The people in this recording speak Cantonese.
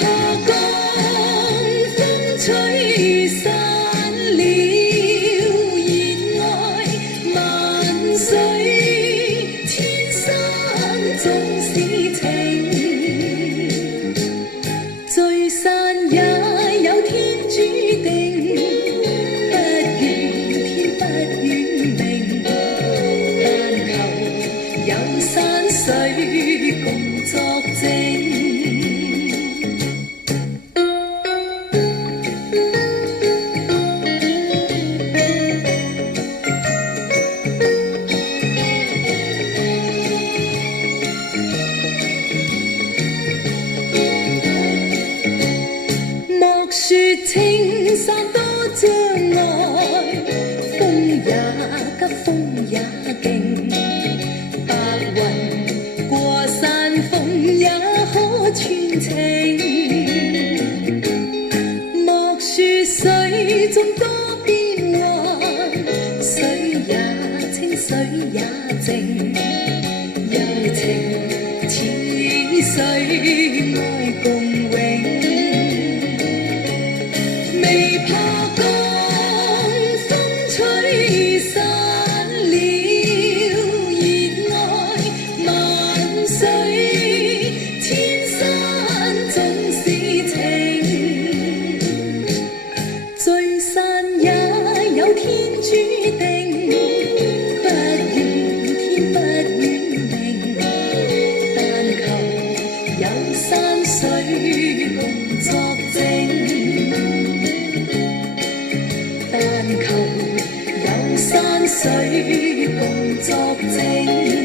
怕江風吹散了熱愛萬水，千山總是情，聚散也有天注定，不怨天不怨命，但求有山水共作證。莫說青山多障礙，風也急風也勁，白雲過山峰也可傳情。莫說水中多變幻，水也清水也靜，柔情似水愛共永。未怕江風吹散了熱愛萬水，千山總是情，聚散也有天注定，不怨天不怨命，但求有山水共作證。但求有山水共作證。